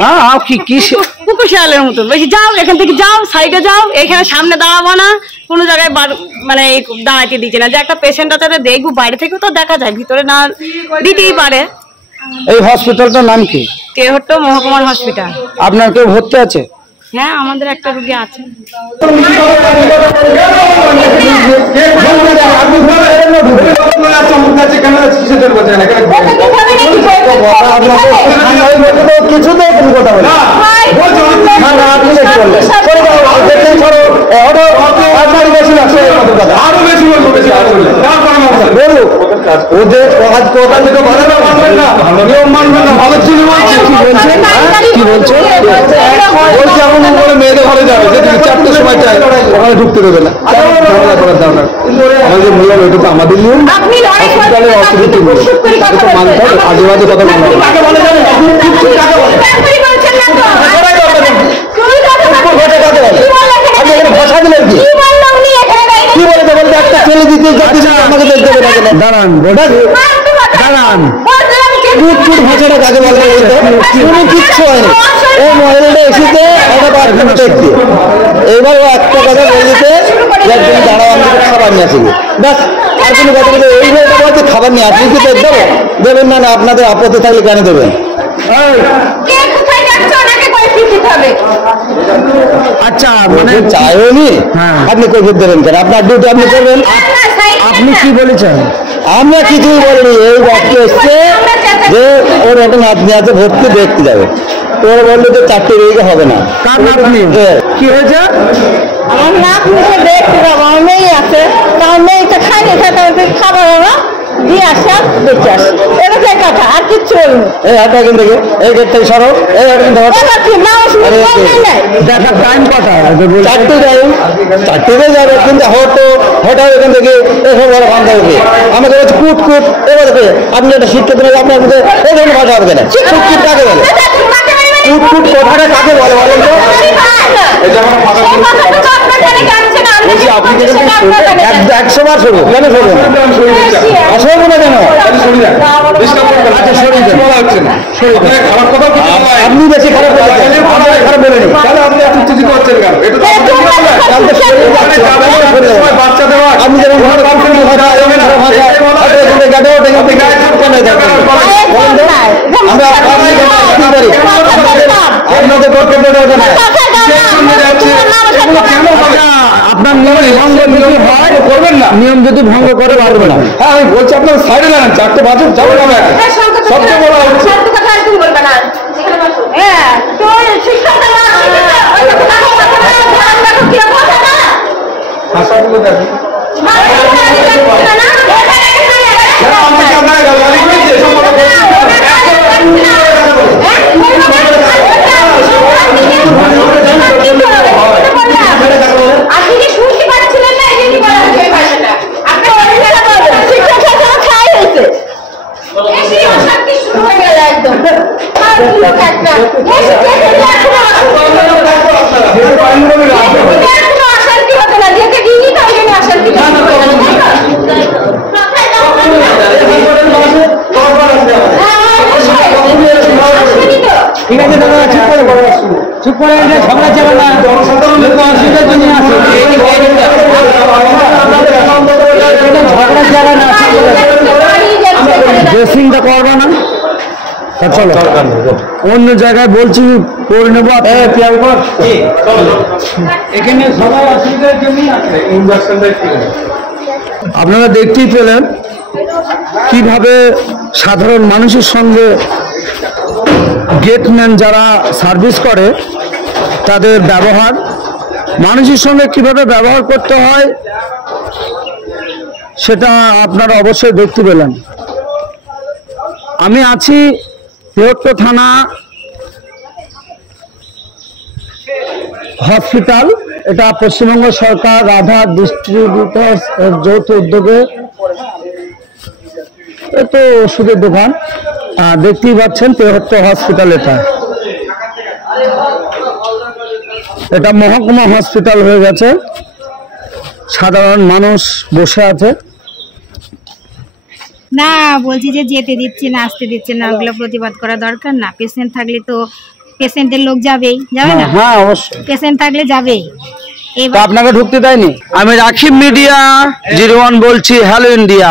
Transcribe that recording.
হ্যাঁ কি কুকুর শিয়ালের মতো বেশি যাও, এখান থেকে যাও, সাইডে যাও, এখানে সামনে দাঁড়াবো না, কোনো জায়গায় মানে দাঁড়াইতে দিচ্ছে না। যে একটা পেশেন্ট আছে দেখবো, বাইরে থেকেও তো দেখা যায়, ভিতরে না দিতেই পারে। এই হসপিটালটার নাম কি? তেহট্ট মহকুমার হসপিটাল। আপনার কেউ ভর্তি আছে? হ্যাঁ, আমাদের একটা রোগী আছে। ওদের মেয়েদের ঘরে যাবে, চারটের সময় চাই ওখানে ঢুকতে দেবে না। আমাদের নিয়ম, এটা তো আমাদের নিয়ম। হসপিটালের অসুবিধা মানতে হবে, আজে বাজে কথা বলতে হবে। আপনি এখানে ভাষা দিলেন কি? কি বলতে বলতে একটা ছেলে দিতে যাচ্ছে, আমাকে দেখতে হবে না। দাঁড়ান দাঁড়ান, ভাষাটা কাকে বলতে বলতে কোনো কিচ্ছু হয়নি। ও মহিলাটা এসেছে দেখতে, এবার ও একটা কথা বলে দিতে একজন দাঁড়াও, আমি খাবার নিয়ে আসি, ব্যাস। আর কোনো কথা বলতে এই বলতে খাবার নিয়ে আসি কি দেবো, দেবেন না? না, আপনাদের আপত্তি থাকলে কেন দেবেন? আচ্ছা, মানে চাইনি আপনি কৈফিয়ত দেবেন কেন? আপনার ডিউটি আপনি করবেন। আপনি কি বলেছেন? আমরা কিছুই বলিনি। এই ব্যক্তি এসছে যে ওর একটা নাতনি আছে, ভর্তি দেখতে যাবে, ওরা বললো যে 4টে বেজে হবে না। কি হয়েছে? আমার নাতনি দেখতে যাবো, আমার মেয়ে আছে, তার মেয়েটা খাইনি, খাবার ওরা দিয়ে আসে, দেখে আসে, এটাই কথা, আর কিচ্ছু বলিনি। এই হাতে এখান থেকে, এই গেট থেকে সরো। দেখার টাইম কটা? 4টে যাবে, 4টেতে যাবে, কিন্তু হঠাৎ এখান থেকে এসব বড় বান্ধব হবে আমাকে বলছে কুট কুট। এবার আপনি একটা শিক্ষিত নেই, আপনার মধ্যে এই ধরনের ভাষা হবে কেন? কুট কাকে বলে? কুট কুট কথাটা কাকে বলে বলেন তো? আপনি 100 বার শুরু কেন শুরু আসবো না কেন? আপনি বেশি খারাপ খারাপ বলেনি, তাহলে আপনি এত উত্তেজিত হচ্ছেন কেন? আপনি যেমন আপনাদের কর্তব্যটা ওটা না। আপনার করবেন না, নিয়ম যদি ভঙ্গ করে পারবে না। হ্যাঁ, আমি বলছি আপনার সাইডে দাঁড়ান, 4টে বাজে যাবো না, সবচেয়ে বলা হচ্ছে। ভাষাগুলো দেখেন, ঠিক আছে দাদা, চুপ করে ঝগড়া চাবে না, জনসাধারণ অসুবিধার জন্য আসে, ঝগড়া চাবে না, ড্রেসিংটা করবে না। চলো অন্য জায়গায় বলছি করে নেবো। এখানে সবাই অসুবিধার জন্যই আছে। আপনারা দেখতেই পেলেন কিভাবে সাধারণ মানুষের সঙ্গে গেটম্যান যারা সার্ভিস করে তাদের ব্যবহার, মানুষের সঙ্গে কিভাবে ব্যবহার করতে হয় সেটা আপনারা অবশ্যই দেখতে পেলেন। আমি আছি তেহট্ট থানা হসপিটাল, এটা পশ্চিমবঙ্গ সরকার রাধা ডিস্ট্রিবিউটার্স এর যৌথ উদ্যোগে তো ওষুধের দোকান দেখতেই পাচ্ছেন, তেহট্ট হসপিটাল। এটা মহকুমা হসপিটাল হয়ে গেছে, সাধারণ মানুষ বসে আছে। না, বলছি যে যেতে দিচ্ছে না, আসতে দিচ্ছে না, ওগুলো প্রতিবাদ করা দরকার না। পেশেন্ট থাকলে তো পেশেন্টের লোক যাবেই, যাবে না? হ্যাঁ অবশ্যই। পেশেন্ট থাকলে যাবেই। তো আপনাকে ঢুকতে দেয়নি? আমি রাখিব মিডিয়া 01 বলছি, হ্যালো ইন্ডিয়া।